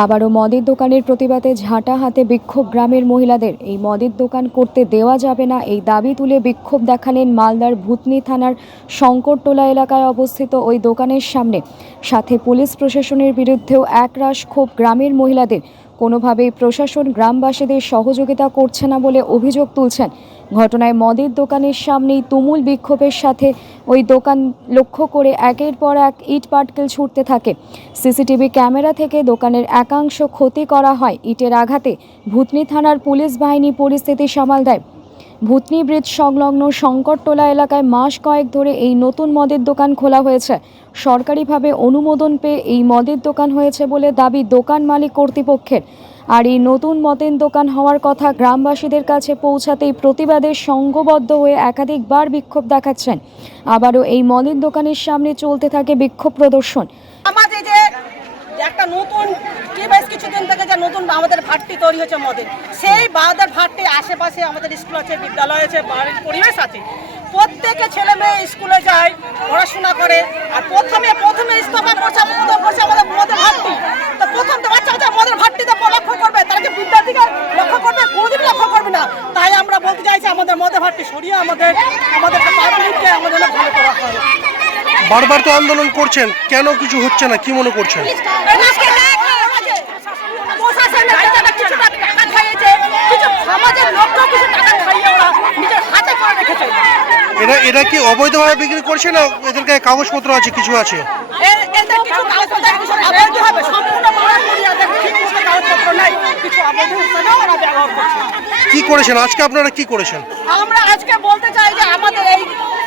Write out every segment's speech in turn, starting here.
আবারও মদের দোকানের প্রতিবাদে ঝাঁটা হাতে বিক্ষোভ গ্রামের মহিলাদের। এই মদের দোকান করতে দেওয়া যাবে না, এই দাবি তুলে বিক্ষোভ দেখালেন মালদার ভূতনি থানার শঙ্করটোলা এলাকায় অবস্থিত ওই দোকানের সামনে। সাথে পুলিশ প্রশাসনের বিরুদ্ধেও একরাশ ক্ষোভ গ্রামের মহিলাদের। কোনোভাবেই প্রশাসন গ্রামবাসীদের সহযোগিতা করছে না বলে অভিযোগ তুলছেন ঘটনায় মদের দোকানের সামনেই তুমুল বিক্ষোভের সাথে ওই দোকান লক্ষ্য করে একের পর এক ইট পাটকেল ছুটতে থাকে। সিসিটিভি ক্যামেরা থেকে দোকানের একাংশ ক্ষতি করা হয় ইটের আঘাতে। ভূতনি থানার পুলিশ বাহিনী পরিস্থিতি সামাল দেয়। ভূতনি ব্রিজ সংলগ্ন শঙ্করটোলা এলাকায় মাস কয়েক ধরে এই নতুন মদের দোকান খোলা হয়েছে। সরকারিভাবে অনুমোদন পেয়ে এই মদের দোকান হয়েছে বলে দাবি দোকান মালিক কর্তৃপক্ষের। আর এই নতুন মদের দোকান হওয়ার কথা গ্রামবাসীদের কাছে পৌঁছাতেই প্রতিবাদে সংঘবদ্ধ হয়ে একাধিকবার বিক্ষোভ দেখাচ্ছেন। আবারও এই মদের দোকানের সামনে চলতে থাকে বিক্ষোভ প্রদর্শন। আমাদের একটা নতুন, কি বেশ কিছুদিন থেকে যে নতুন আমাদের ভাটটি তৈরি হচ্ছে মদের সেই বাদের ভাটটি আশেপাশে আমাদের স্কুল আছে, বিদ্যালয় আছে, বাড়ির পরিবেশ আছে। প্রত্যেকে ছেলে মেয়ে স্কুলে যায়, পড়াশোনা করে, আর প্রথমে প্রথমে ইস্তফা করছে প্রথম করছে আমাদের মদের ভাটটি তো প্রথম তো বাচ্চা বাচ্চা মদের ভাটটিতে লক্ষ্য করবে তারা কি বিদ্যার্থীকে লক্ষ্য করবে কোনোদিন লক্ষ্য করবে না তাই আমরা বলতে চাইছি আমাদের মদের ভাটটি সরিয়ে আমাদের আমাদের ভালো করা হয় বারবার তো আন্দোলন করছেন কেন কিছু হচ্ছে না? কি মনে করছেন? কিছু কিছু কিছু এরা এরা কি অবৈধভাবে বিক্রি করছে না এদের গায়ে কাগজপত্র আছে কিছু আছে? এদের কিছু কাগজপত্র কিছু হবে সম্পূর্ণ বাংলা করি এদের ঠিক কাগজপত্র নাই কিছু অবৈধ হিসেবে ওরা ব্যবহার করছে কি করেছেন আজকে আপনারা কি করেছেন আমরা আজকে বলতে চাই যে আমাদের এই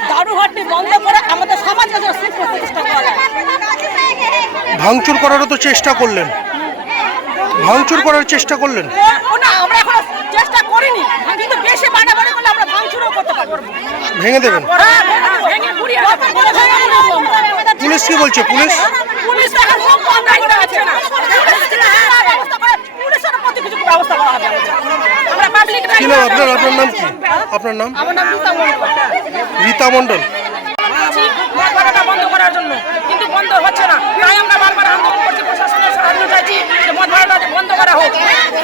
দারুহাটটি বন্ধ করে আমাদের সমাজে সুখ প্রতিষ্ঠা করা ভাঙচুর করারও তো চেষ্টা করলেন ভাঙচুর করার চেষ্টা করলেন না আমরা এখন চেষ্টা করিনি কিন্তু বেশি বাড়াবাড়ি করলে আমরা ভাঙচুরও করতে পারব ভেঙে দেবেন হ্যাঁ, ভেঙে। পুলিশ কি বলছে? পুলিশ? পুলিশ এখন খুব কম দায়িত্ব আছে না। পুলিশের প্রতি কিছু ব্যবস্থা করা হবে। আমরা পাবলিক কি নাম আপনার? আপনার নাম কি? আপনার নাম? আমার নাম রীতা মণ্ডল। রীতা বন্ধ করার জন্য। কিন্তু বন্ধ হচ্ছে না। তাই আমরা বারবার আন্দোলন করছি প্রশাসনের সাহায্য চাইছি যে মদ ভাড়াটা বন্ধ করা হোক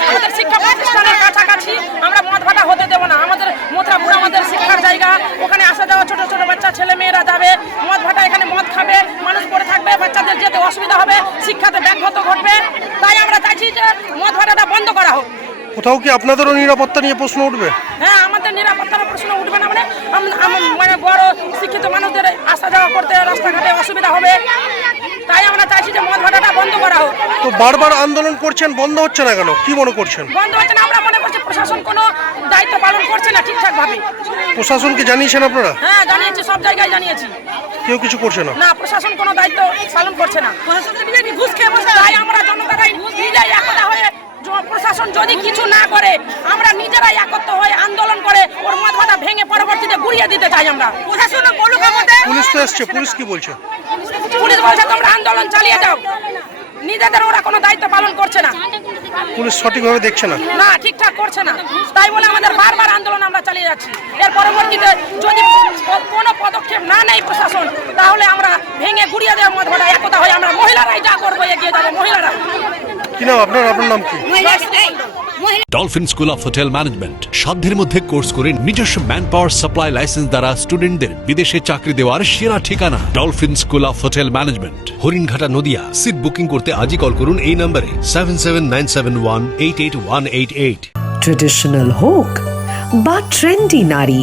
আমাদের শিক্ষা প্রতিষ্ঠানের কাছাকাছি আমরা মদ ভাড়া হতে দেবো না আমাদের মথুরাপুর আমাদের শিক্ষার জায়গা ওখানে আসা যাওয়া ছোট ছোট বাচ্চা ছেলে মেয়েরা যাবে মদ ভাটা এখানে মদ খাবে মানুষ পড়ে থাকবে বাচ্চাদের যেতে অসুবিধা হবে শিক্ষাতে ব্যাঘাত ঘটবে তাই আমরা চাইছি যে মদ ভাটাটা বন্ধ করা হোক কোথাও কি আপনাদেরও নিরাপত্তা নিয়ে প্রশ্ন উঠবে? হ্যাঁ আমাদের নিরাপত্তার প্রশ্ন উঠবে না মানে মানে বড় শিক্ষিত মানুষদের আসা যাওয়া করতে রাস্তাঘাটে অসুবিধা হবে। তাই আমরা চাইছি যে মদ ভাটাটা বন্ধ করা হোক। তো বারবার আন্দোলন করছেন বন্ধ হচ্ছে না কেন? কি মনে করছেন? বন্ধ হচ্ছে না আমরা মনে করছি প্রশাসন কোনো দায়িত্ব পালন করছে না ঠিকঠাক ভাবে প্রশাসনকে জানিয়েছেন আপনারা? হ্যাঁ জানিয়েছি সব জায়গায় জানিয়েছি। কেউ কিছু করছে না? না প্রশাসন কোনো দায়িত্ব পালন করছে না। প্রশাসন ঘুষ খেয়ে বসে তাই আমরা জনতারাই নিজেরাই একতা হয়ে জ- প্রশাসন যদি কিছু না করে আমরা নিজেরাই একত্র হয়ে আন্দোলন করে ওর মদ ভাটা ভেঙে পরবর্তীতে গুড়িয়ে দিতে চাই আমরা। প্রশাসন বলুক আমাদের। পুলিশ তো এসছে পুলিশ কি বলছে? পুলিশ বলছে তোমরা আন্দোলন চালিয়ে যাও। নিজেদের ওরা কোনো দায়িত্ব পালন করছে না। পুলিশ সঠিকভাবে দেখছে না। না ঠিকঠাক করছে না। তাই বলে আমাদের বারবার আন্দোলন আমরা চালিয়ে যাচ্ছি। এর পরবর্তীতে যদি কোনো পদক্ষেপ না নেয় প্রশাসন তাহলে আমরা ভেঙে গুড়িয়ে দেওয়ার মত ভাড়া একতা হয়ে আমরা মহিলারাই যা করব এগিয়ে যাব মহিলারা। কি নাম আপনার? আপনার নাম কি? Dolphin school of hotel management সাধ্যের মধ্যে কোর্স করে নিজস্ব ম্যান পাওয়ার সাপ্লাই লাইসেন্স দ্বারা স্টুডেন্টদের বিদেশে চাকরি দেওয়ার সেরা ঠিকানা Dolphin school of hotel management Haringhata Nadia. Seat booking করতে আজই কল করুন এই নম্বরে seven seven nine seven one eight eight one eight eight traditional হোক বা ট্রেন্ডি নারী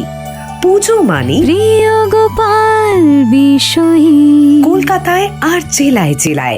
পুজো মানে প্রিয় গোপাল বিষয়ী। কলকাতায় আর জেলায় জেলায়।